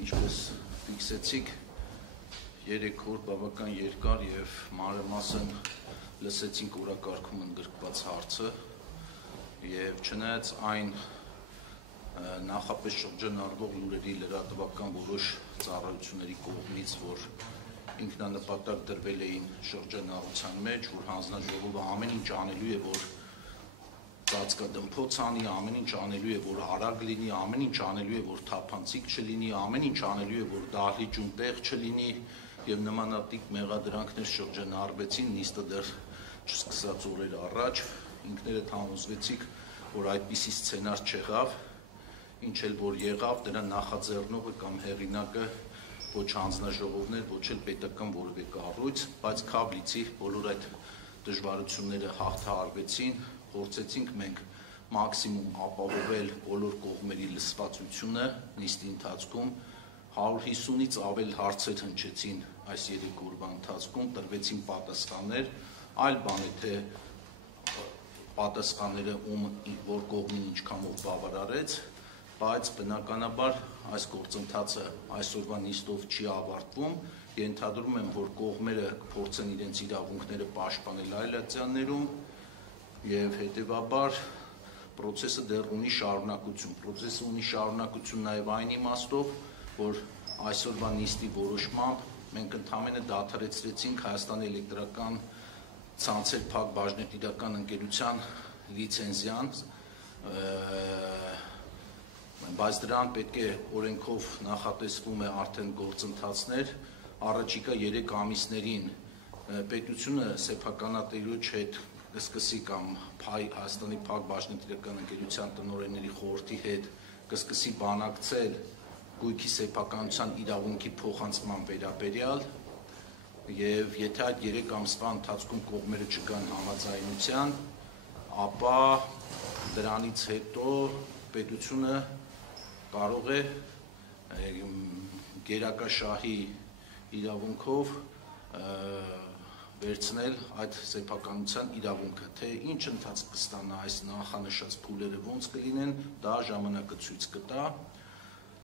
ինչպես ֆիքսեցիք, 3 օր բավական երկար եւ մանրամասն լսեցինք օրակարգում ընդգրկված հարցը եւ չնայած այն նախապես շրջանառվող լուրերի լրատվական որոշ ծառայությունների կողմից, որ ինքնանպատակ դրվել էին շրջանառության մեջ, որ հանձնաժողովը ամեն ինչ անելու է, որ ծածկադմփոց անի, ամեն ինչ անելու է, որ արագ լինի, ամեն ինչ անելու է, որ թափանցիկ չլինի, ամեն ինչ անելու է, որ դահլիճում տեղ չլինի եւ նմանատիպ մեղադրանքներ շրջանառվեցին նիստը դեռ չսկսած օրեր առաջ, ինքներդ համոզվեցիք, որ այդպիսի սցենար չեղավ, ինչ էլ որ եղավ, դրա նախաձեռնողը կամ հեղինակը ոչ հանձնաժողովն էր, ոչ էլ պետական որևէ կառույց, բայց քավլիցի բոլոր այդ դժվարությունները հաղթահարվեցին, փորձեցինք մենք մաքսիմում ապահովել բոլոր կողմերի լսվածությունը նիստի ընթացքում, 150-ից ավել հարցեր հնչեցին այս 3 օրվա ընթացքում, տրվեցին պատասխաններ, այլ բան է թե պատասխանները որ կողմին ինչքանով բավարարեց, բայց բնականաբար այս գործընթացը այսօրվա նիստով չի ավարտվում, ենթադրում եմ, որ կողմերը կփորձեն իրենց իրավունքները պաշտպանել այլ ատյաններում եւ հետեւաբար process-ը դեռ ունի շարունակություն։ Process-ը ունի շարունակություն նաեւ այն իմաստով, որ այսօրվա նիստի որոշմամբ մենք ընդհանրապես դադարեցրեցինք Հայաստանի էլեկտրական ցանցեր փակ բաժնետիրական ընկերության լիցենզիան, բայց դրան պետք է օրենքով նախատեսվում է արդեն գործընթացներ, առաջիկա 3 ամիսներին պետությունը սեփականատիրոջ հետ կսկսի կամ Հայաստանի փակ բաժնետիրական ընկերության տնօրենների խորհրդի հետ կսկսի բանակցել գույքի սեփականության իրավունքի փոխանցման վերաբերյալ եւ եթե այդ 3 ամսվա ընթացքում կողմերը չգան համաձայնության, ապա դրանից հետո պետությունը կարող է գերակաշահի իրավունքով վերցնել այդ սեփականության իրավունքը, թե ինչ ընթացք կստանա այս նախանշած փուլերը ոնց կլինեն, դա ժամանակը ցույց կտա։